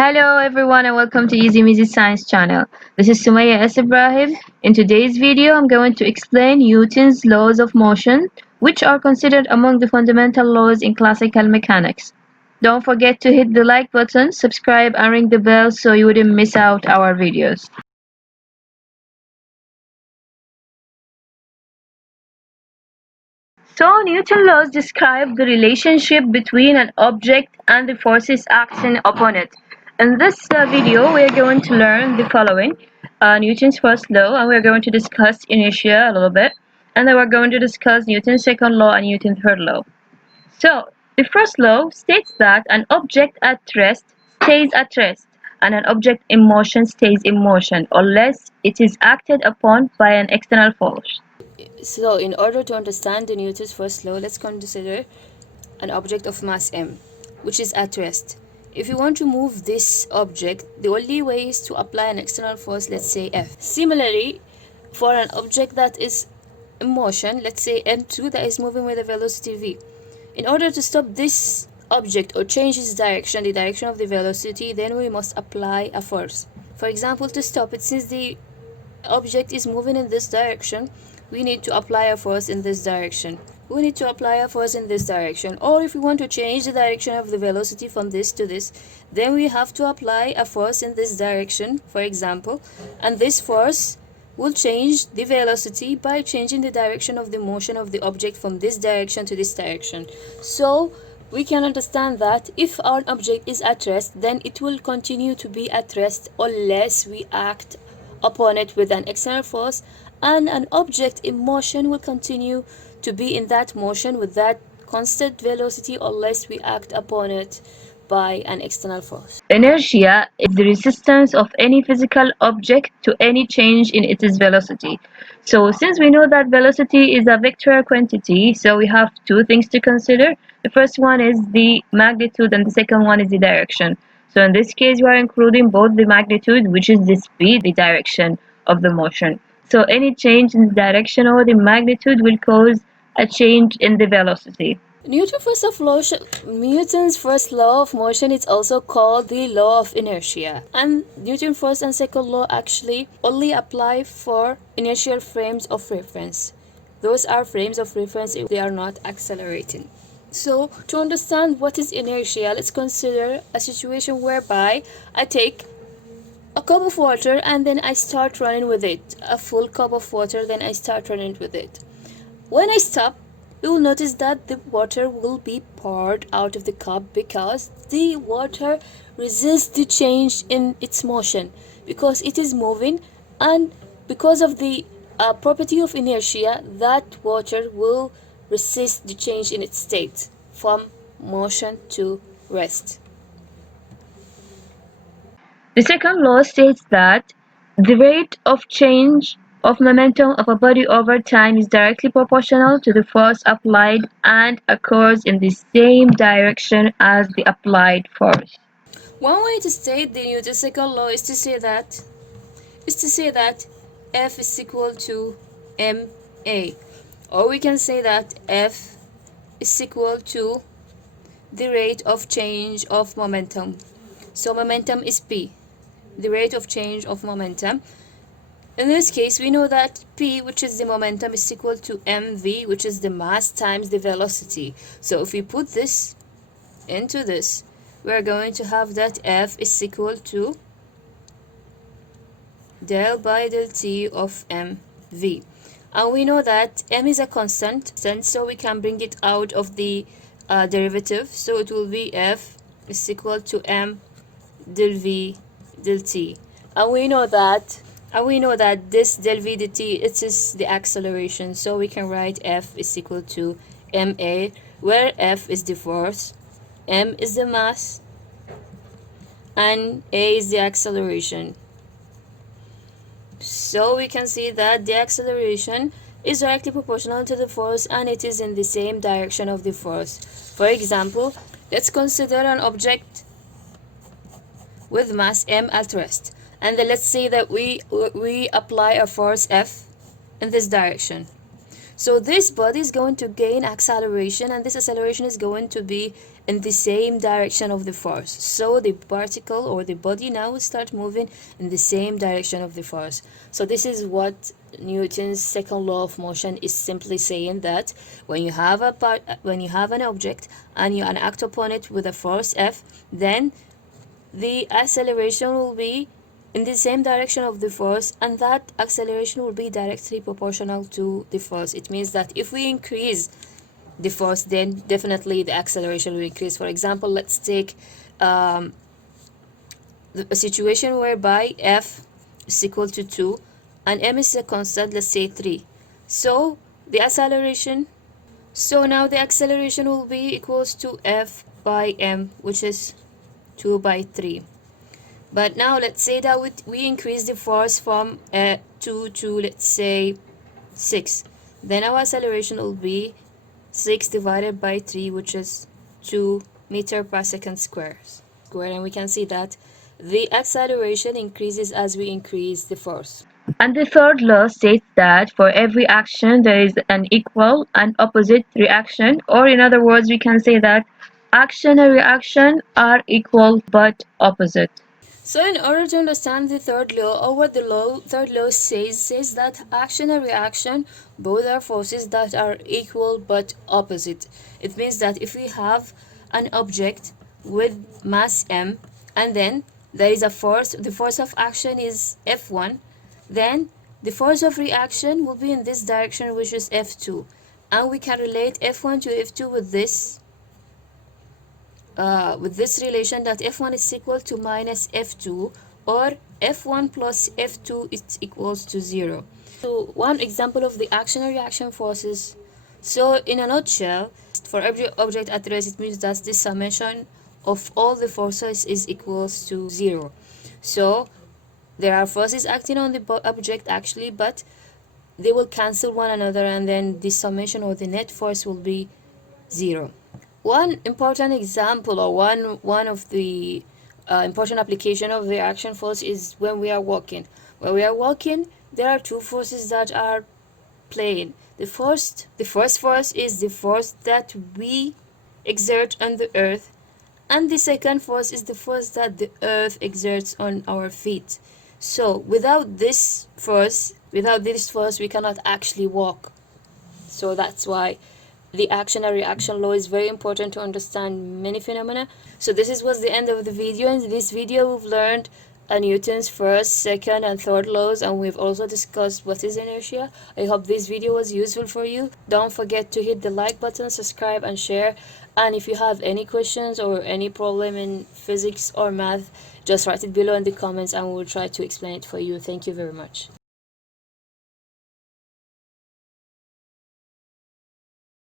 Hello everyone and welcome to Measy Science channel. This is Sumaya S. Ibrahim. In today's video I'm going to explain Newton's laws of motion, which are considered among the fundamental laws in classical mechanics. Don't forget to hit the like button, subscribe and ring the bell so you wouldn't miss out our videos. So Newton's laws describe the relationship between an object and the forces acting upon it. In this video, we are going to learn the following: Newton's first law, and we are going to discuss inertia a little bit, and then we're going to discuss Newton's second law and Newton's third law. So the first law states that an object at rest stays at rest, and an object in motion stays in motion, unless it is acted upon by an external force. So, in order to understand the Newton's first law, let's consider an object of mass m, which is at rest. If you want to move this object, the only way is to apply an external force, let's say F. Similarly, for an object that is in motion, let's say m2, that is moving with a velocity v. In order to stop this object or change its direction, the direction of the velocity, then we must apply a force. For example, to stop it, since the object is moving in this direction, we need to apply a force in this direction. Or if we want to change the direction of the velocity from this to this, then we have to apply a force in this direction, for example, and this force will change the velocity by changing the direction of the motion of the object from this direction to this direction. So we can understand that if our object is at rest, then it will continue to be at rest unless we act upon it with an external force, and an object in motion will continue to be in that motion with that constant velocity unless we act upon it by an external force. Inertia is the resistance of any physical object to any change in its velocity. So since we know that velocity is a vector quantity, so we have two things to consider. The first one is the magnitude and the second one is the direction. So in this case we are including both the magnitude, which is the speed, the direction of the motion. So any change in the direction or the magnitude will cause a change in the velocity. Newton's first law of motion is also called the law of inertia, and Newton's first and second law actually only apply for inertial frames of reference. Those are frames of reference if they are not accelerating. So to understand what is inertia, let's consider a situation whereby I take a cup of water and then I start running with it. A full cup of water, then I start running with it. When I stop, you will notice that the water will be poured out of the cup because the water resists the change in its motion, because it is moving, and because of the property of inertia, that water will resist the change in its state from motion to rest. The second law states that the rate of change of momentum of a body over time is directly proportional to the force applied and occurs in the same direction as the applied force. One way to state the Newton's second law is to say that F is equal to ma, or we can say that F is equal to the rate of change of momentum. So momentum is p, the rate of change of momentum. In this case, we know that p, which is the momentum, is equal to mv, which is the mass times the velocity. So if we put this into this, we're going to have that F is equal to del by del t of mv. And we know that m is a constant, so we can bring it out of the derivative. So it will be F is equal to m del v del t. And we know that this del v del t, it is the acceleration. So we can write F is equal to ma, where F is the force, m is the mass, and a is the acceleration. So we can see that the acceleration is directly proportional to the force, and it is in the same direction of the force. For example, let's consider an object with mass m at rest, and then let's say that we apply a force F in this direction. So this body is going to gain acceleration, and this acceleration is going to be in the same direction of the force. So the particle or the body now will start moving in the same direction of the force. So this is what Newton's second law of motion is simply saying, that when you have an object and you act upon it with a force F, then the acceleration will be in the same direction of the force, and that acceleration will be directly proportional to the force. It means that if we increase the force, then definitely the acceleration will increase. For example, let's take a situation whereby F is equal to 2 and M is a constant, let's say 3. So the acceleration, so now the acceleration will be equals to F by M, which is 2 by 3. But now let's say that we increase the force from 2 to, let's say, 6. Then our acceleration will be 6 divided by 3, which is 2 meter per second square. And we can see that the acceleration increases as we increase the force. And the third law states that for every action there is an equal and opposite reaction, or in other words, we can say that action and reaction are equal but opposite. So in order to understand the third law, or what the third law says that action and reaction both are forces that are equal but opposite. It means that if we have an object with mass m, and then there is a force, the force of action is F1, then the force of reaction will be in this direction, which is F2. And we can relate F1 to F2 with this relation, that F1 is equal to minus F2, or F1 plus F2 is equals to 0. So one example of the action and reaction forces. So in a nutshell, for every object at rest, it means that the summation of all the forces is equals to 0. So there are forces acting on the object actually, but they will cancel one another, and then the summation or the net force will be 0. One important example, or one of the important application of the action force is when we are walking. When we are walking, there are two forces that are playing. The first force is the force that we exert on the earth, and the second force is the force that the earth exerts on our feet. So without this force, we cannot actually walk. So that's why the action and reaction law is very important to understand many phenomena. So this was the end of the video. In this video we've learned Newton's first, second and third laws, and we've also discussed what is inertia. I hope this video was useful for you. Don't forget to hit the like button, subscribe and share. And if you have any questions or any problem in physics or math, just write it below in the comments and we'll try to explain it for you. Thank you very much.